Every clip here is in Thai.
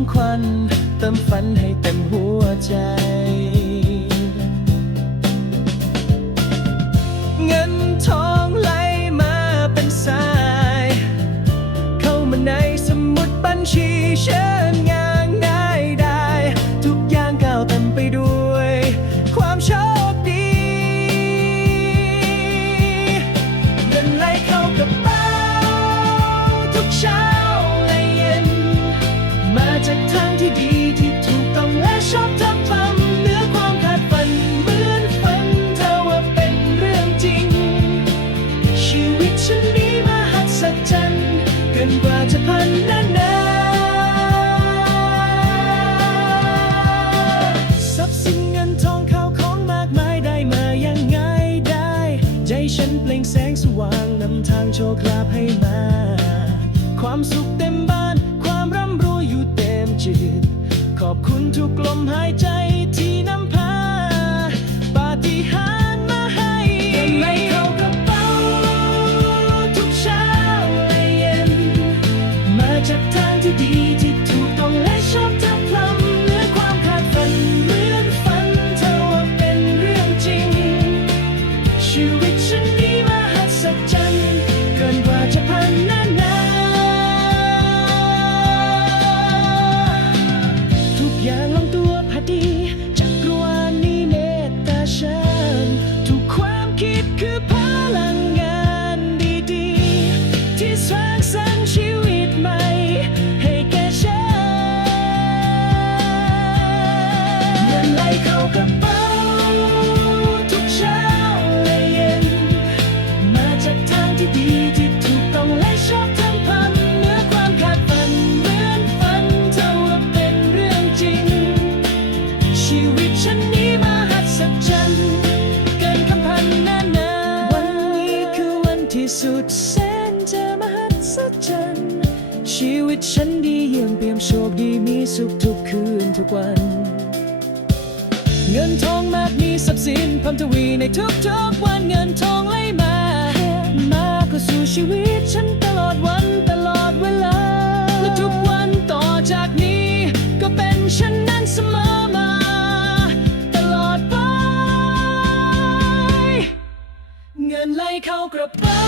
ของควันเติมฝันให้เต็มหัวใจ จากทางที่ดีที่ถูกต้องและชอบทำทำเหนือความคาดฝันเหมือนฝันเธอว่าเป็นเรื่องจริง ชีวิตฉันนี้มหัศจรรย์เกินกว่าจะพันนานาทรัพย์สินเงินทองข้าวของมากมายได้มาอย่างง่ายได้ ใจฉันเปล่งแสงสว่างนำทางโชคลาภให้มา ความสุขเต็มบ้าน เต็มจิตขอบคุณทุกลมหายใจที่ ชีวิตฉันดีเยี่ยมเปี่ยมโชคดีมีสุขทุกคืนทุกวัน เงินทองมากมีทรัพย์สินพิ่มทวีในทุกๆวันเงินทองไหลมา มาเข้าสู่ชีวิตฉันตลอดวันตลอดเวลา และทุกวันต่อจากนี้ ก็เป็นฉันนั้นเสมอมา ตลอดไป เงินไหลเข้ากระเป๋า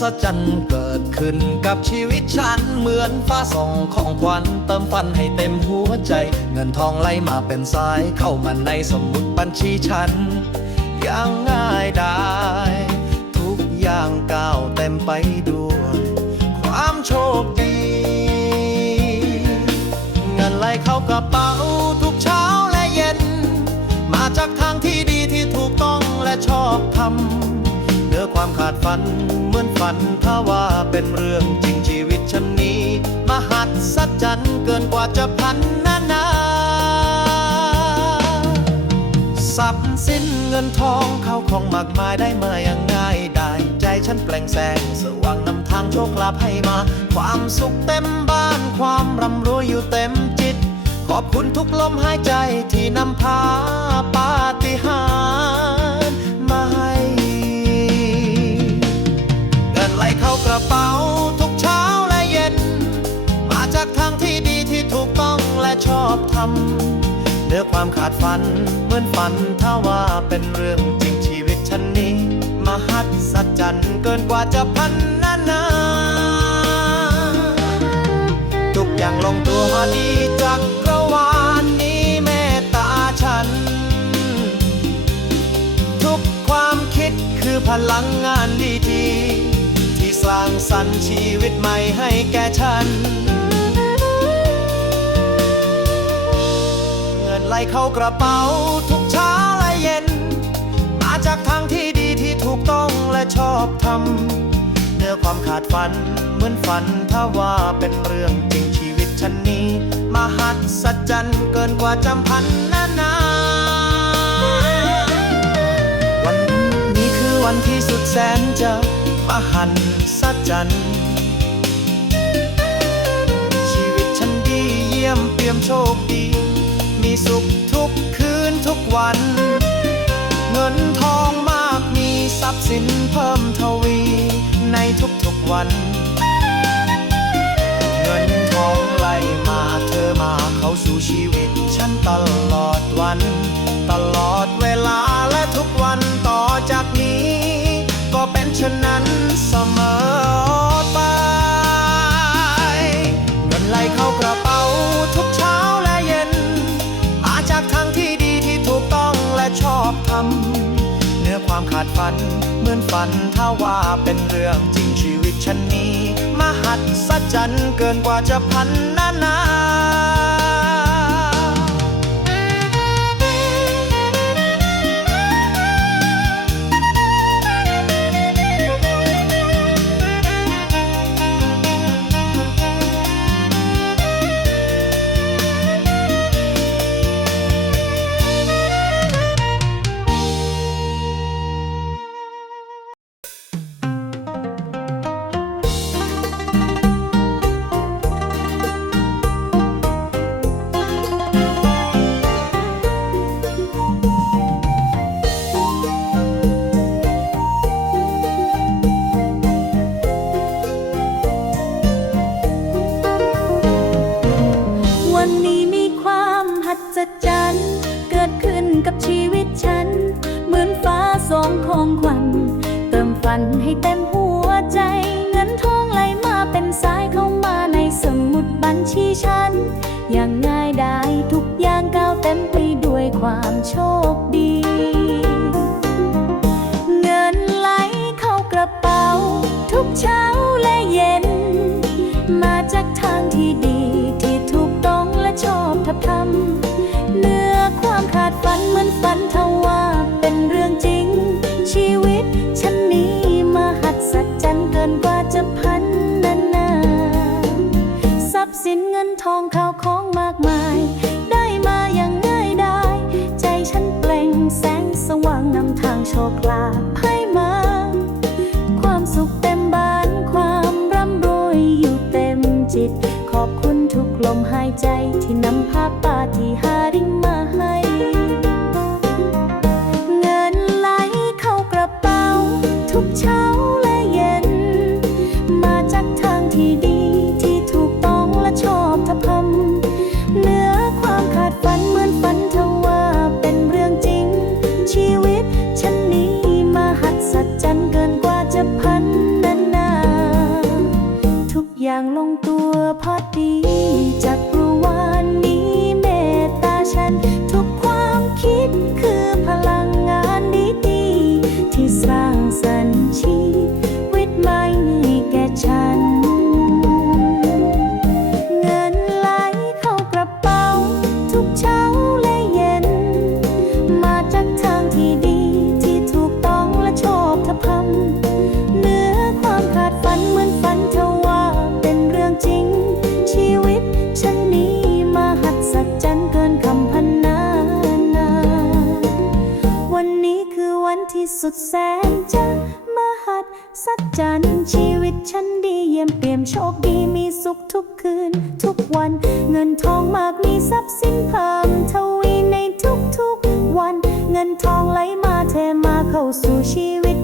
ศจรรย์เกิดขึ้นกับชีวิตฉัน เหมือนฟ้าส่องของขวัญเติมฝันให้เต็มหัวใจ เงินทองไหลมาเป็นสายเข้ามาในสมุดบัญชีฉันอย่างง่ายได้ทุกอย่างก้าวเต็มไปด้วย ความโชคดี เงินไหลเข้ากระเป๋าทุกเช้าและเย็น มาจากทางที่ดีที่ถูกต้องและชอบทำเหนือความขาดฝัน ฝันถ้าว่าเป็นเรื่องจริงชีวิตฉันนี้ มหัศจรรย์เกินกว่าจะพันนานาทรัพย์สินเงินทองเข้าของมากมายได้มาอย่างง่ายได้ใจฉันแปลงแสงสว่างนำทางโชคลาภให้มา ความสุขเต็มบ้านความร่ำรวยอยู่เต็มจิต ขอบคุณทุกลมหายใจที่นำพาปาฏิำเนื้อความขาดฝันเหมือนฝันถ้าว่าเป็นเรื่องจริงชีวิตฉันนี้ มหัศจรรย์เกินกว่าจะพันนานาทุกอย่างลงตัวดีจักรวาลนี้เมตตาฉัน ทุกความคิดคือพลังงานดีๆที่สร้างสรรค์ชีวิตใหม่ให้แก่ฉัน เข้ากระเป๋าทุกเช้าและเย็น มาจากทางที่ดีที่ถูกต้องและชอบทำเนื้อความขาดฝันเหมือนฝันถ้าว่าเป็นเรื่องจริงชีวิตฉันนี้มหัศจรรย์เกินกว่าจำพันนานาวันนี้คือวันที่สุดแสนจะมหัศจรรย์ชีวิตฉันดีเยี่ยมเปี่ยมโชคดี สุขทุกคืนทุกวัน เงินทองมากมีทรัพย์สินเพิ่มทวีในทุกๆวัน เงินทองไหลมาเธอมาเข้าสู่ชีวิต ฉันตลอดวัน ตลอดเวลาและทุกวันต่อจากนี้ ก็เป็นเช่น ดฝัน เหมือนฝันถ้าว่าเป็นเรื่องจริงชีวิตฉันนี้ มหัศจรรย์เกินกว่าจะพันนานา จรรย์เกิดขึ้นกับชีวิตฉัน เหมือนฟ้าสองของขวัญเติมฝันให้เต็มหัวใจ เงินทองไหลมาเป็นสายเข้ามาในสมุดบัญชีฉัน อย่างง่ายได้ทุกอย่างก้าวเต็มไปด้วยความโชคดี เงินไหลเข้ากระเป๋า ทุกเช้าและเย็น มาจากทางที่ดีที่ถูกต้องและชอบทับทำ นเหมือนฝันทว่าเป็นเรื่องจริง ชีวิตฉันนี้มหัศจรรย์เกินกว่าจะพันนานาทรัพย์สินเงินทองข้าวของมากมาย ได้มาอย่างง่ายได้ใจฉันเปล่งแสงสว่างนำทางโชคลาภให้มา ความสุขเต็มบ้านความร่ำรวยอยู่เต็มจิต ขอบคุณทุกลมหายใจที่นำพาปาฏิหาริย์ สุดแสนจะมหัศจรรย์ชีวิตฉันดีเยี่ยมเปี่ยมโชคดีมีสุขทุกคืน ทุกวันเงินทองมากมีทรัพย์สินเพิ่มทวีในทุกๆวัน เงินทองไหลมาเทมาเข้าสู่ชีวิต